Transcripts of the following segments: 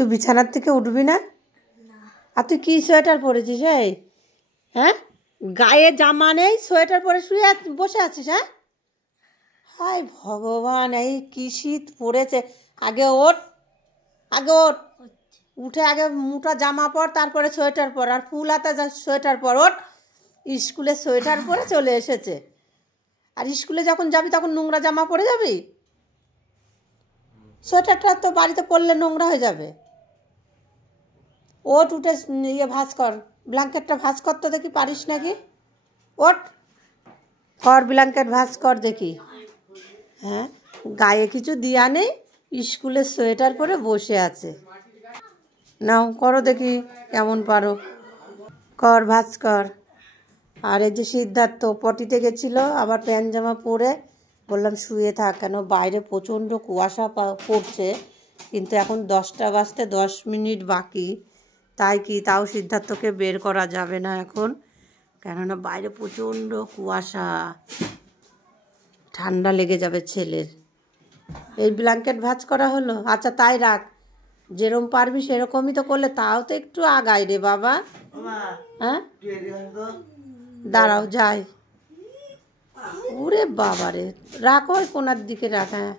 তুই বিছানার থেকে উঠবি না? আর তুই কি সোয়েটার পরেছিস? এই হ্যাঁ, গায়ে জামা নেই, সোয়েটার পরে শুয়ে বসে আছিস? হ্যাঁ, হায় ভগবান, এই কি শীত পড়েছে। আগে ওঠ, আগে ওঠ, উঠে আগে মোটা জামা পর, তারপরে সোয়েটার পর, আর ফুল হাতা সোয়েটার পর। ওঠ, স্কুলে সোয়েটার পরে চলে এসেছে, আর স্কুলে যখন যাবি তখন নোংরা জামা পরে যাবি? সোয়েটারটা তো বাড়িতে পরলে নোংরা হয়ে যাবে। ওঠ, উঠে ইয়ে ভাঁজ কর, ব্ল্যাঙ্কেটটা ভাঁজ কর তো দেখি, পারিস নাকি? ওঠ, কর, ব্ল্যাঙ্কেট ভাঁজ কর দেখি। হ্যাঁ, গায়ে কিছু দিয়া নেই, স্কুলের সোয়েটার পরে বসে আছে। নাও করো দেখি কেমন পারো, কর, ভাঁজ কর। আর এই যে সিদ্ধার্থ পটিতে গেছিল, আবার প্যান্ট জামা পরে, বললাম শুয়ে থাক, কেন বাইরে প্রচণ্ড কুয়াশা পড়ছে, কিন্তু এখন 10টা বাজতে 10 মিনিট বাকি, তাও সিদ্ধার্থকে বের করা যাবে না এখন, কেননা বাইরে প্রচণ্ড কুয়াশা, ঠান্ডা লেগে যাবে ছেলের। এই ব্ল্যাঙ্কেট ভাঁজ করা হলো? আচ্ছা তাই রাখ, যেরকম পারবি সেরকমই তো করলে, তাও তো একটু আগাই রে বাবা। হ্যাঁ, দাঁড়াও যাই। ওরে বাবা রে, রাখ, ওই কোনার দিকে রাখ। হ্যাঁ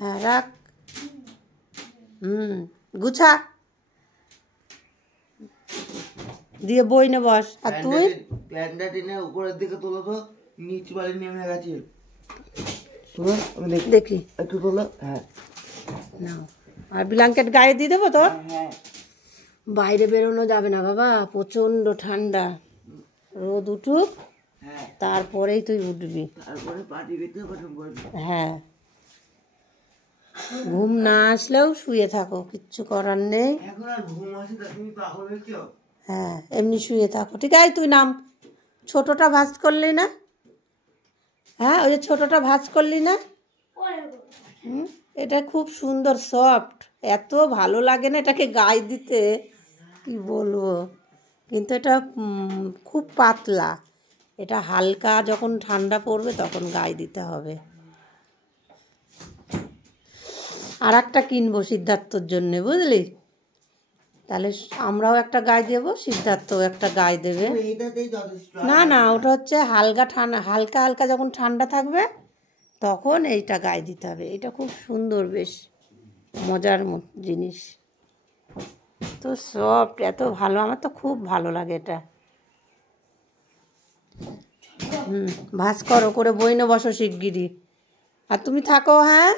হ্যাঁ রাখ, গুছা দিয়ে বই নে বস। আর তুই প্যান্টটা টেনে উপরের দিকে তোলো তো, নিচ বাড়ি নেমে গেছে। দেখি একটু তোলো। হ্যাঁ, নাও, আর ব্ল্যাঙ্কেট গায়ে দিয়ে দেবো তোর? হ্যাঁ, বাইরে বেরোনো যাবে না বাবা, প্রচণ্ড ঠান্ডা, রোদ উঠুক তারপরেই তুই উঠবি। তারপরে পাটি বেঁধে গঠন করবি। হ্যাঁ, ঘুম না আসলেও শুয়ে থাকো, কিচ্ছু করার নেই। এখন আর ঘুম আসে তা তুমি পাগল হয়েছো? হ্যাঁ, এমনি শুয়ে থাকো। ঠিক আছে, তুই নাম। ছোটটা ভাঁজ করলি না? হ্যাঁ, ওই যে ছোটটা ভাঁজ করলি না? এটা খুব সুন্দর, সফট, এত ভালো লাগে না এটাকে গায়ে দিতে, কি বলবো, কিন্তু এটা খুব পাতলা, এটা হালকা, যখন ঠান্ডা পড়বে তখন গায়ে দিতে হবে। আর একটা কিনবো সিদ্ধার্থর জন্যে, বুঝলি? তাহলে আমরাও একটা গায়ে দেবো, সিদ্ধার্থও একটা গায়ে দেবে। না না, ওটা হচ্ছে হালকা হালকা যখন ঠান্ডা থাকবে তখন এইটা গায়ে দিতে হবে। এটা খুব সুন্দর, বেশ মজার জিনিস, তো সফট, এত ভালো, আমার তো খুব ভালো লাগে এটা। ভাঁজ করো, করে বইনে বসো শিগগিরি। আর তুমি থাকো। হ্যাঁ।